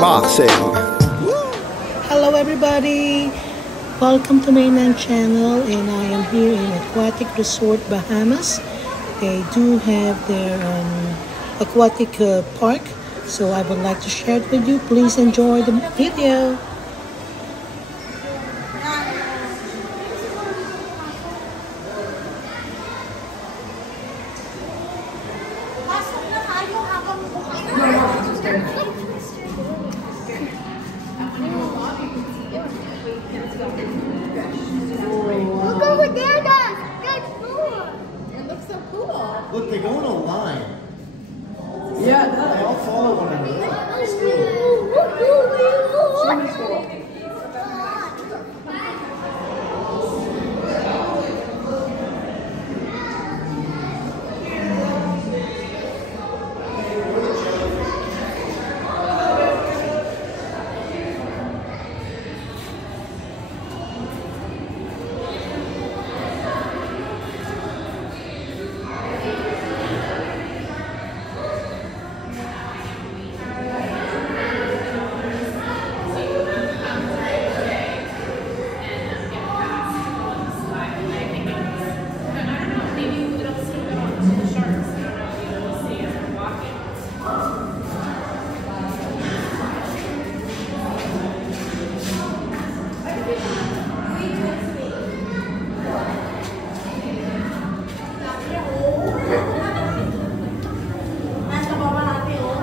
Unboxing. Hello everybody, welcome to Mainland Channel, and I am here in Aquatic Resort Bahamas. They do have their aquatic park, so I would like to share it with you. Please enjoy the video. Look over there, Dad. That's cool. It looks so cool. Look, they go in a line. Yeah, They all follow one another.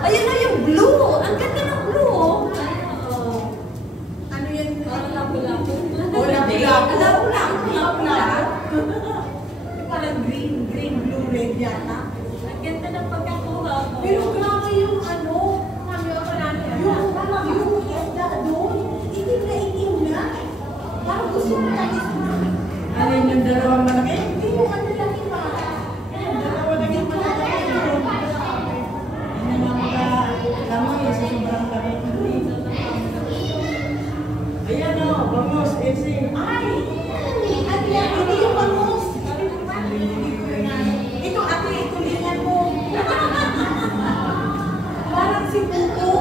Ayun na yung blue. Ang ganda ng blue, oh. Ano yan? Lapu-lapu. Oh, lapu-lapu. Lapu-lapu. Parang green, blue, red yata. Ang ganda ng pagkakuha ko. Pero grabe yung ano. Yung isda doon. Itim na itim na. Parang gusto mo talis na. Alin yung dalawang malaki? Hindi yung ano laki pa. Dalawa naging malaki. Lamang yung sa sobrang laki. Ayan o, bangus, etsing. Ay! Ate, hindi yung bangus. Ito, ate, tulingan mo. Parang si Puto.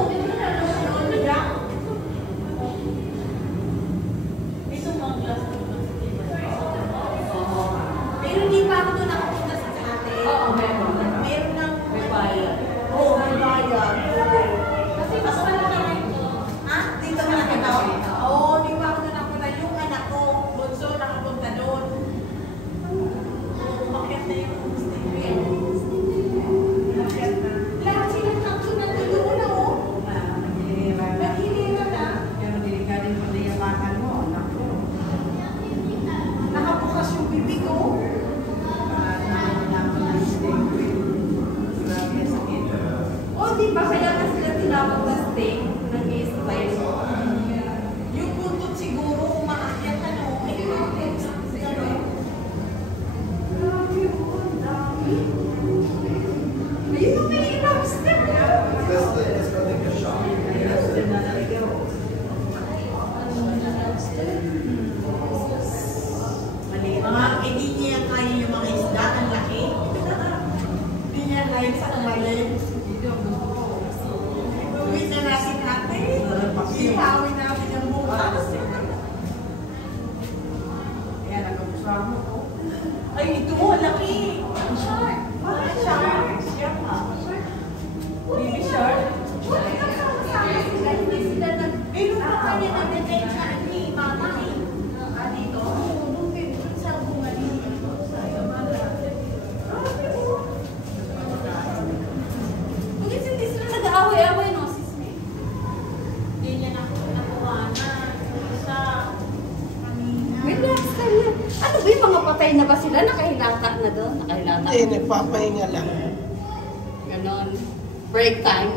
Ito mga glass. Pero hindi pa ako doon nakapunta sa ate. Oo, meron. Meron ng... May bayad. Oo, may bayad. Kasi mas malaki na ito. Ha? Dito malaki na ako? Oo, di ba ako doon nakapunta. Yung anak ko, bunso, nakapunta doon. Umakyat na yung statement. Umakyat na. Lahat silang nagsunod na doon na, oh. Naghihira na. Pero delikado yung pagdayapakan mo, anak ko. Nakabukas yung bibig, oh. Oh, di ba kaya na sila tinawag na steak ng Israel? Yung buntot siguro umaakyat ano. Ayun yung may lobster. Hindi niya kaya yung mga isda, ang laki. Hindi niya kaya sa kamalin. Uwit na natin natin. Ihawin natin ang bukas. Ayan, nagkapusahan mo ko. Ay, ito mo, laki. Shark. Bakit shark? Shark ha? Baby shark? Wala ka kasama sila. Hindi sila nag... Pero pa kanya nag-design sa ni mama eh. Dito. Doon sa bunga dito. Bakit hindi sila nag-aaway-aaway no? Hindi niya nakuha na. Sa kanina. May lobster yan. Ano ba yung mga patay na ba sila? Nakahilata na doon? Nakahilata Eh, na. nagpapahinga lang. Ganon. Break time.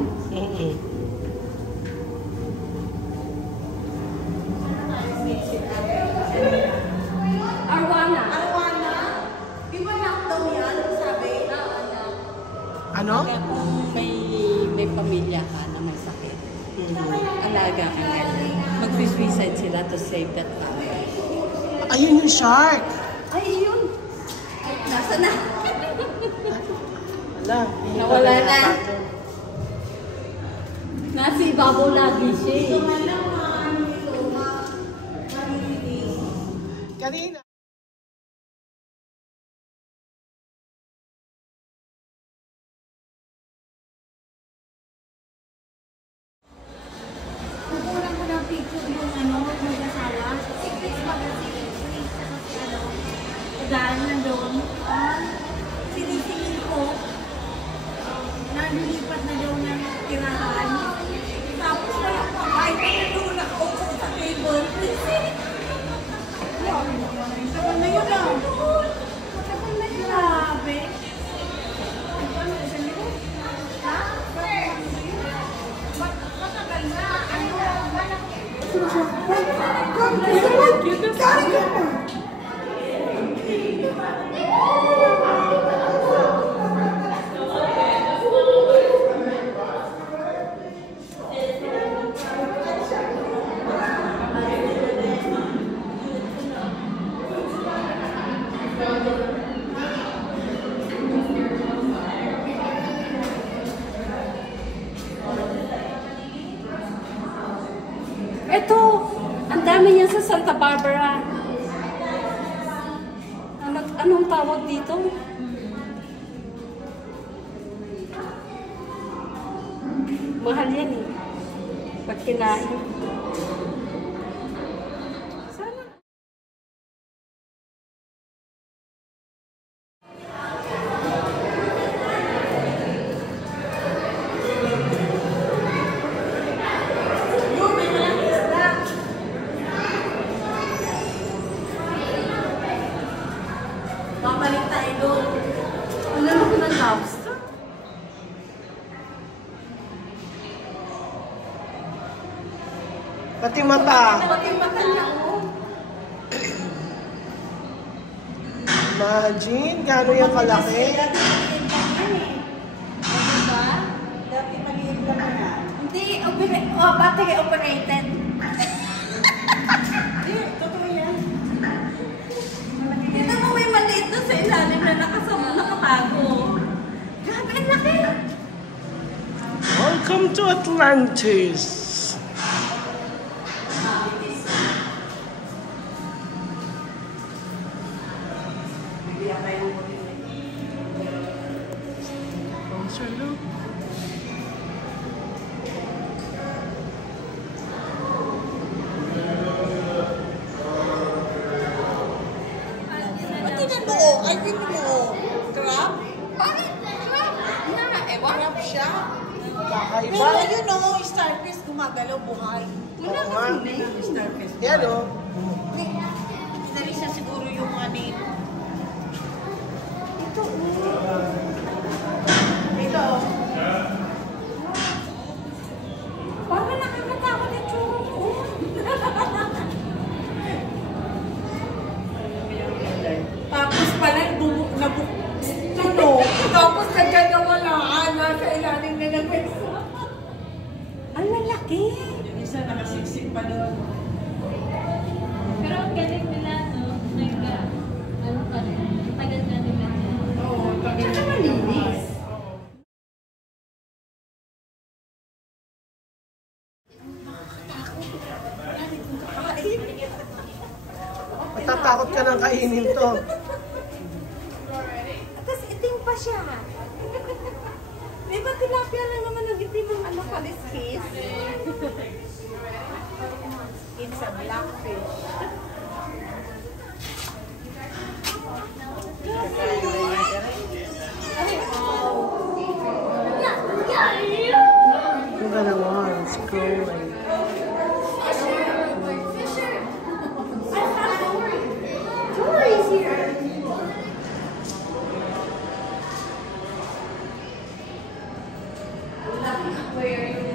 Arwana. Arwana? Di ba lockdown yan? Sabi? Ano? Kaya kung may pamilya ka na may sakit, alaga ka nila. Mag-suicide sila to save that family. Ayun yung shark. Ay, yun. Nasa na? Wala. Nawala na. Nasa ibabaw lagi siya eh. Kanina. Kukulang ko ng picture yung mag-asawa. Secrets magazine. Dahil nandun, sinisingin ko, nalilipat na daw ng tirahan. Tapos wala pa, kahit na nandun ako sa table. Tagal na yun lang. Tagal na yun. Grabe. Matagal na. Ito, ang dami niya sa Santa Barbara. Anong tawag dito? Mahal yan eh. Pag kinain. Sana. Babalik tayo doon. Ang lalaki ng lobster. Pati mata. Pati mata niya, oh. Imagine, gano'n yung kalaki. Dati maliit lang yan eh. Diba? Dati maliit lang yan. Hindi, battery operated. Hindi, totoo yan. Dito mo may maliit na sa ilalim na nakatago. Grabe, ang laki. Welcome to Atlantis. Closer look. Pati na noo, ay yun noo. Crab? Bakit? Crab? Crab siya. Kakaiba. Pero yun o, starfish gumagalaw buhay. Oo nga. Starfish. Yan o. Dali siya siguro yung Ito o. Ito o. Parang nakakatakot yung tsura mo. Tapos pala, tunog. Tapos nagkagawalaan na sa ilalim na ng pwesto. Ang lalaki. Yung isa nakasiksik pa doon. Pero ang galing nila, no? Ano pa rin, tagal na nila. Oo, tagal Tsaka malinis. Matatakot ka ng kainin to. Tapos itim pa siya. Di ba tilapia lang naman ang itim ang paliskis? It's a blackfish. Yung ganawan, scrolling. Dory's here. Where are you?